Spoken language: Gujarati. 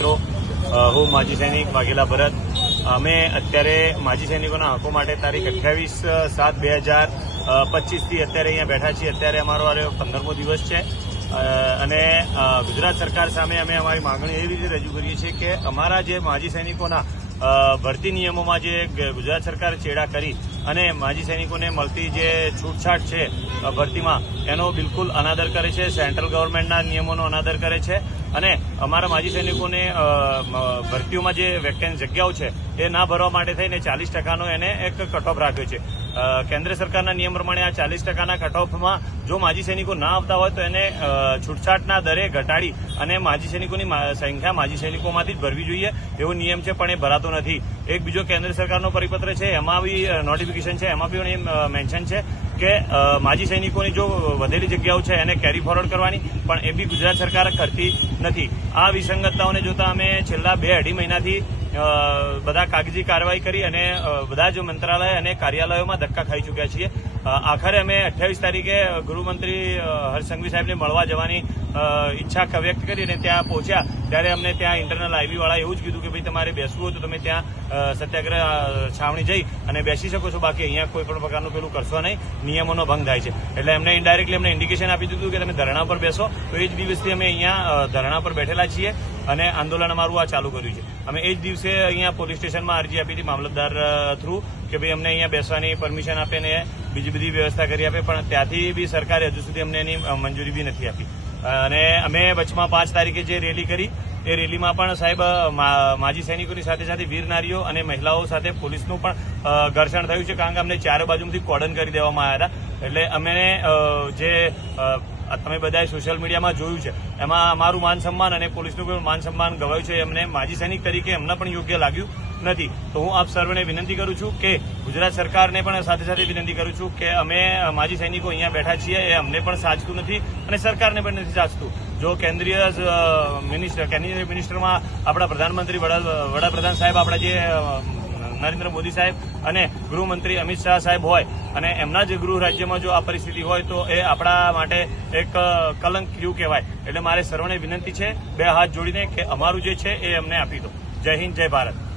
મિત્રો હું માજી સૈનિક વાઘેલા ભરત. અમે અત્યારે માજી સૈનિકોના હકો માટે તારીખ અઠ્યાવીસ સાત બે હજાર પચીસથી અત્યારે અહીંયા બેઠા છીએ. અત્યારે અમારો આ પંદરમો દિવસ છે. અને ગુજરાત સરકાર સામે અમે અમારી માગણી એવી રીતે રજૂ કરીએ છીએ કે અમારા જે માજી સૈનિકોના ભરતી નિયમોમાં જે ગુજરાત સરકારે ચેડા કરી અને માજી સૈનિકોને મળતી જે છૂટછાટ છે ભરતીમાં, એનો બિલકુલ અનાદર કરે છે. સેન્ટ્રલ ગવર્મેન્ટના નિયમોનો અનાદર કરે છે. અને અમારા માજી સૈનિકોને ભરતીઓમાં જે વેકેન્સ જગ્યાઓ છે, એ ના ભરવા માટે થઈને ચાલીસ ટકાનો એને એક કટ રાખ્યો છે. કેન્દ્ર સરકારના નિયમ પ્રમાણે આ ચાલીસ ટકાના કટ જો માજી સૈનિકો ના આવતા હોય તો એને છૂટછાટના દરે ઘટાડી અને માજી સૈનિકોની સંખ્યા માજી સૈનિકોમાંથી જ ભરવી જોઈએ એવો નિયમ છે, પણ એ ભરાતો નથી. એક બીજો કેન્દ્ર સરકારનો પરિપત્ર છે, એમાં બી નોટિફિકેશન છે, એમાં બી મેન્શન છે. કે માજી સૈનિકોની જો વધેલી જગ્યાઓ છે એને કેરી ફોરવર્ડ કરવાની, પણ એ બી ગુજરાત સરકાર કરતી નથી. આ વિસંગતતાઓને જોતા અમે છેલ્લા બે અઢી મહિનાથી બધા કાગજી કાર્યવાહી કરી અને બધા જ મંત્રાલય અને કાર્યાલયોમાં ધક્કા ખાઈ ચૂક્યા છીએ. આખરે અમે અઠ્યાવીસ તારીખે ગૃહમંત્રી અ, હર્ષ સાહેબને મળવા જવાની ઈચ્છા વ્યક્ત કરી અને ત્યાં પહોંચ્યા. ત્યારે અમને ત્યાં ઇન્ટરનલ આઈબીવાળા એવું જ કીધું કે ભાઈ તમારે બેસવું હોય તો તમે ત્યાં સત્યાગ્રહ છાવણી જઈ અને બેસી શકો છો. બાકી અહીંયા કોઈ પણ પ્રકારનું પેલું કરશો નહીં. નિયમોનો ભંગ થાય છે. એટલે એમને ઇન્ડાયરેક્ટલી અમને ઇન્ડિકેશન આપી દીધું કે તમે ધરણા પર બેસો. તો એ જ દિવસથી અમે અહીંયા ધરણા પર બેઠેલા છીએ. અને આંદોલન અમારું આ ચાલુ કર્યું છે. અમે એ જ દિવસે અહીંયા પોલીસ સ્ટેશનમાં અરજી આપી હતી મામલતદાર થ્રુ કે ભાઈ અમને અહીંયા બેસવાની પરમિશન આપે ને બીજી બધી વ્યવસ્થા કરી આપે, પણ ત્યાંથી બી સરકારે હજુ સુધી અમને એની મંજૂરી બી નથી આપી. અને અમે વચમાં પાંચ તારીખે જે રેલી કરી, એ રેલીમાં પણ સાહેબ માજી સૈનિકોની સાથે સાથે વીર નારીઓ અને મહિલાઓ સાથે પોલીસનું પણ ઘર્ષણ થયું છે. કારણ કે અમને ચારે બાજુમાંથી કોર્ડન કરી દેવામાં આવ્યા હતા. એટલે અમે જે તમે બધાએ સોશિયલ મીડિયામાં જોયું છે, એમાં અમારું માન સન્માન અને પોલીસનું પણ માન સન્માન ગવાયું છે, એમને માજી સૈનિક તરીકે એમને પણ યોગ્ય લાગ્યું નથી. તો હું આપ સર્વને વિનંતી કરું છું કે ગુજરાત સરકારને પણ સાથે સાથે વિનંતી કરું છું કે અમે માજી સૈનિકો અહીંયા બેઠા છીએ, એ અમને પણ સાચતું નથી અને સરકારને પણ નથી સાચતું. જો કેન્દ્રીય મિનિસ્ટર, કેન્દ્રીય મિનિસ્ટરમાં આપણા પ્રધાનમંત્રી વડા- વડાપ્રધાન સાહેબ આપણા જે નરેન્દ્ર મોદી સાહેબ અને ગૃહમંત્રી અમિત શાહ સાહેબ હોય અને એમના જ ગૃહ રાજ્યમાં જો આ પરિસ્થિતિ હોય તો એ આપણા માટે એક કલંક જેવું કહેવાય. એટલે મારે સર્વને વિનંતી છે, બે હાથ જોડીને કે અમારું જે છે એ અમને આપી દો. જય હિન્દ, જય ભારત.